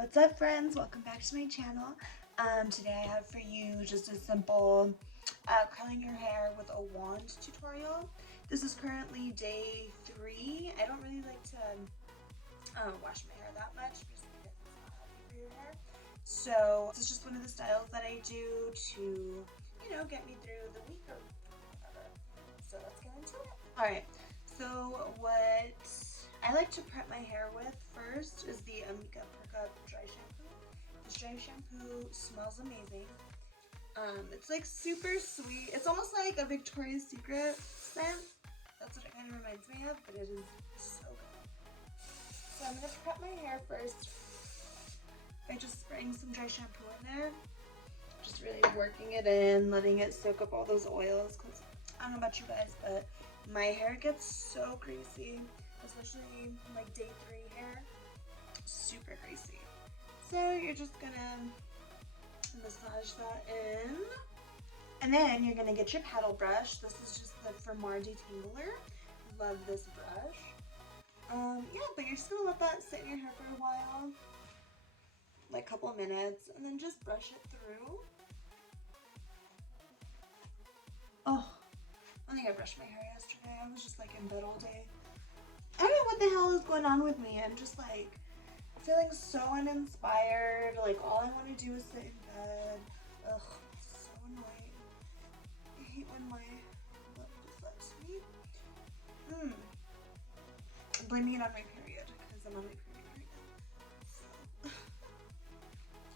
What's up, friends? Welcome back to my channel. Today I have for you just a simple curling your hair with a wand tutorial. This is currently day 3. I don't really like to wash my hair that much because it's not healthy for your hair. So this is just one of the styles that I do to, get me through the week or whatever. So let's get into it. Alright, so what I like to prep my hair with first is the Amika Perk Up dry shampoo. This dry shampoo smells amazing. It's like super sweet. It's almost like a Victoria's Secret scent. That's what it kind of reminds me of, but it is so good. So I'm gonna prep my hair first by just spraying some dry shampoo in there. Just really working it in, letting it soak up all those oils. Cause I don't know about you guys, but my hair gets so greasy, especially like day 3 hair, super greasy. So you're just gonna massage that in. And then you're gonna get your paddle brush. This is just the Fermar Detangler. Love this brush. Yeah, but you're just gonna let that sit in your hair for a while, like a couple of minutes, and then just brush it through. Oh, I think I brushed my hair yesterday. I was just like in bed all day. I don't know what the hell is going on with me. I'm just like feeling so uninspired. Like all I want to do is sit in bed. Ugh, so annoying. I hate when my butt does that to me. I'm blaming it on my period because I'm on my period right now. So.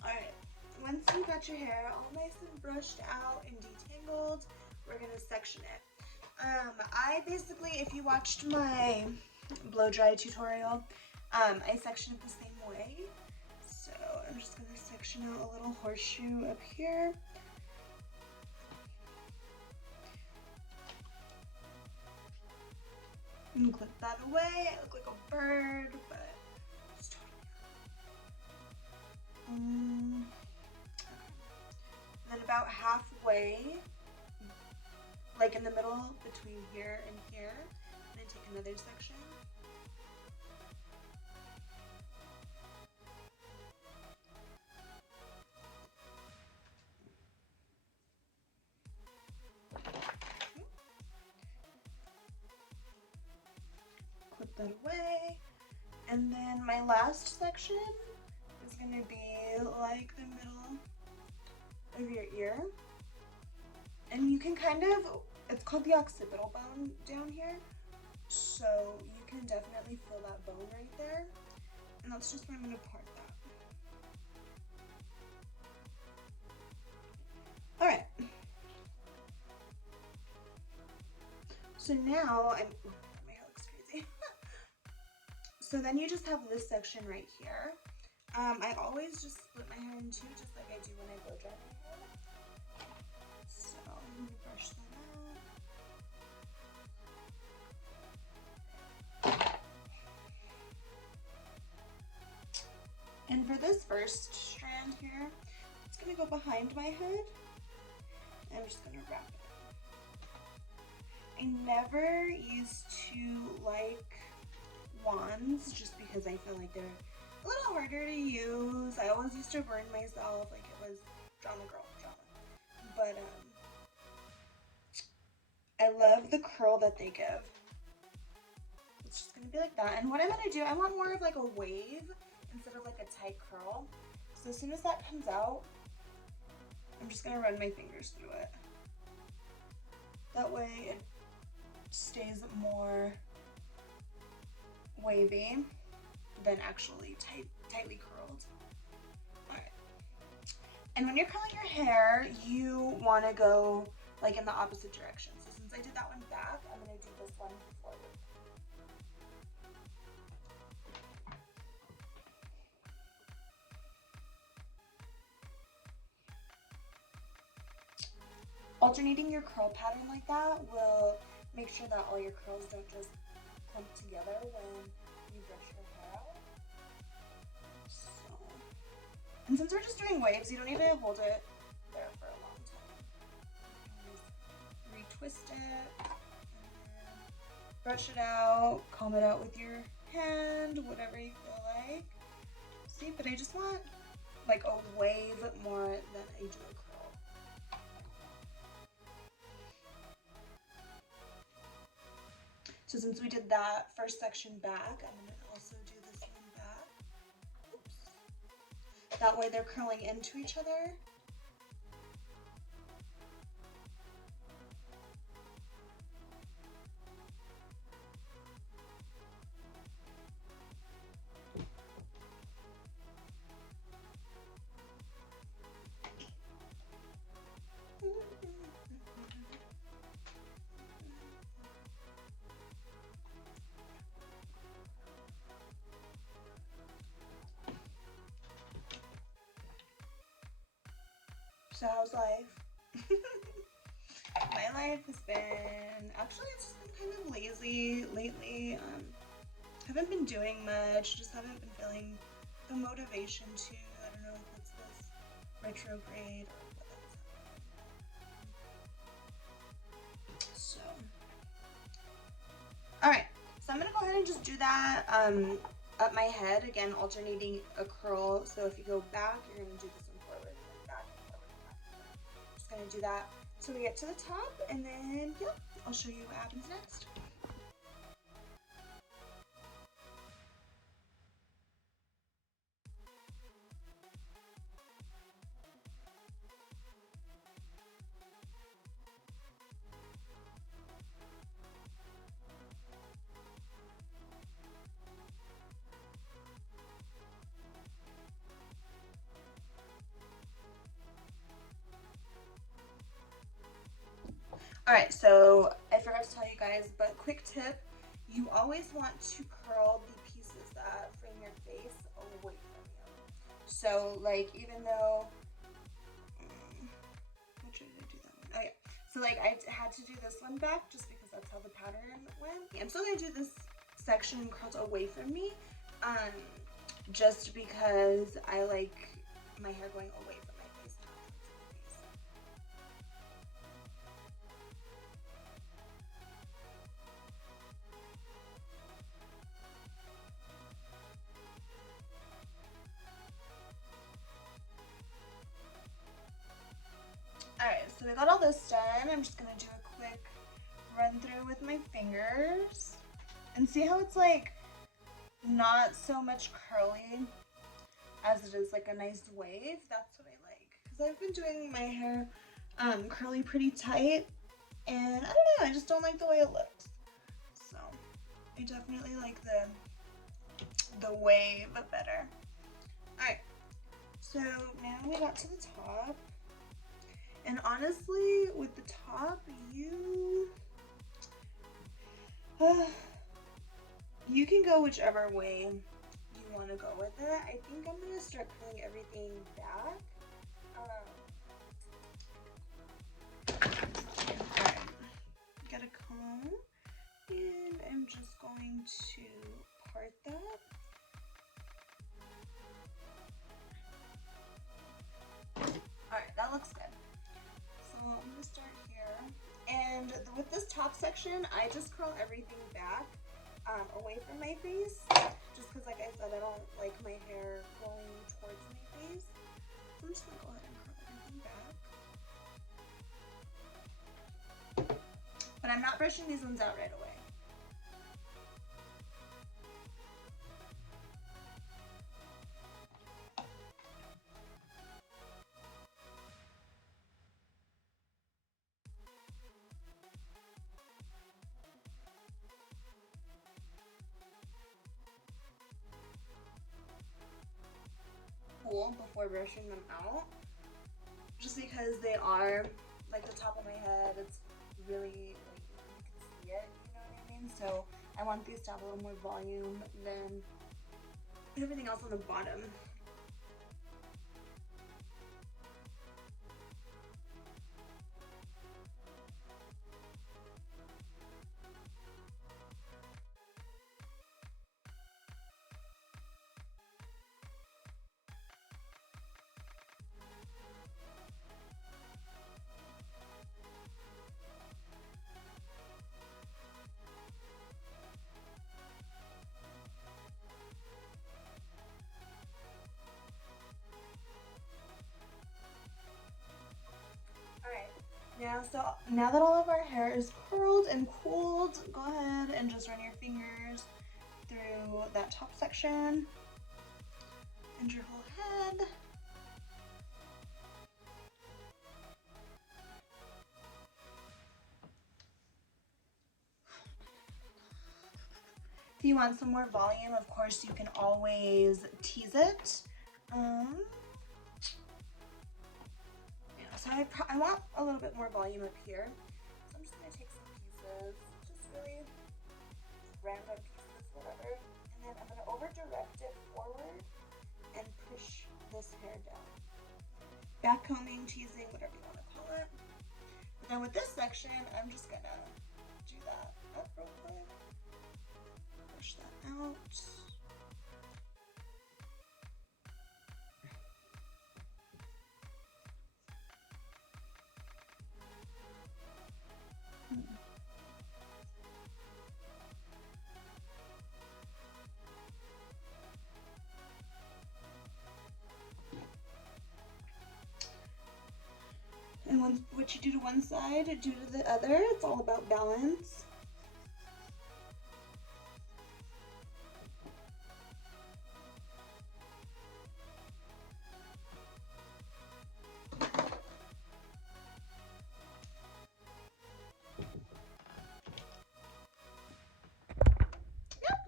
Alright, once you got your hair all nice and brushed out and detangled, we're gonna section it. I basically, if you watched my blow dry tutorial, I sectioned it the same way. So I'm just gonna section out a little horseshoe up here. And clip that away. I look like a bird, but it's totally fine. And then about halfway, like in the middle between here and here, I'm gonna take another section. Clip that away. And then my last section is gonna be like the middle of your ear. And you can kind of, it's called the occipital bone down here. So you can definitely feel that bone right there. And that's just where I'm gonna part that. Alright. So now my hair looks crazy. So then you just have this section right here. I always just split my hair in two, just like I do when I blow dry my hair. So let me brush that out. And for this first strand here, it's gonna go behind my head. And I'm just gonna wrap it. I never used to like wands just because I feel like they're a little harder to use. I always used to burn myself, like it was drama girl drama. But I love the curl that they give. It's just gonna be like that. And what I'm gonna do, I want more of like a wave instead of like a tight curl. So as soon as that comes out, I'm just gonna run my fingers through it. That way it stays more wavy than actually tightly curled. Alright. And when you're curling your hair, you want to go like in the opposite direction. So since I did that one back, I'm going to do this one forward. Alternating your curl pattern like that will make sure that all your curls don't just clump together when you brush your hair out. So, and since we're just doing waves, you don't need to hold it there for a long time. You can just retwist it, and brush it out, comb it out with your hand, whatever you feel like. shape, but I just want like a wave more than I do a curl. So since we did that first section back, I'm going to also do this one back. Oops. That way they're curling into each other. So how's life? My life has been, actually it's just been kind of lazy lately. Haven't been doing much, just haven't been feeling the motivation to. I don't know if it's this retrograde or what that's happening. So, alright, so I'm gonna go ahead and just do that up my head, again alternating a curl. So if you go back, you're gonna do this one forward, and then back, forward, back. Just gonna do that till we get to the top, and then yeah, I'll show you what happens next. Alright, so I forgot to tell you guys, but quick tip, you always want to curl the pieces that frame your face away from you. So like even though, what should I do that one? Oh yeah, so like I had to do this one back just because that's how the pattern went. I'm still going to do this section curled away from me, just because I like my hair going away from my face. Alright, so we got all this done. I'm just gonna do a quick run through with my fingers and see how it's like not so much curly as it is like a nice wave. That's what I like, because I've been doing my hair curly pretty tight, and I don't know, I just don't like the way it looks. So I definitely like the wave better. Alright, so now we got to the top. And honestly, with the top, you can go whichever way you want to go with it. I think I'm going to start curling everything back. Alright, get a comb, and I'm just going to part that. Alright, that looks good. So I'm going to start here. And with this top section, I just curl everything back away from my face. Just because, like I said, I don't like my hair going towards my face. So I'm just going to go ahead and curl everything back. But I'm not brushing these ones out right away. Before brushing them out, just because they are like the top of my head, it's really like you can see it, you know what I mean? So I want these to have a little more volume than everything else on the bottom. now that all of our hair is curled and cooled, go ahead and just run your fingers through that top section and your whole head. If you want some more volume, of course, you can always tease it. Yeah, so I want a little bit more volume up here. So I'm just gonna take some pieces, just really random pieces, whatever. And then I'm gonna over direct it forward and push this hair down. Back combing, teasing, whatever you want to call it. And then with this section, I'm just gonna do that up real quick. Push that out. And what you do to one side, do to the other. It's all about balance.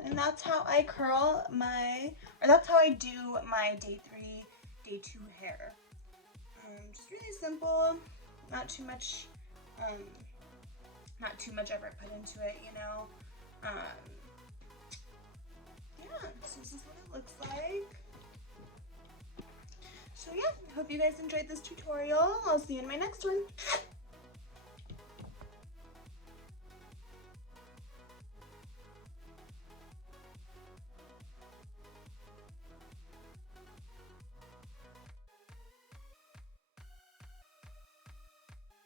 And that's how I curl my, or that's how I do my day 3, day 2 hair. Just really simple, not too much effort put into it, you know. Yeah, so this is what it looks like. So yeah, I hope you guys enjoyed this tutorial. I'll see you in my next one.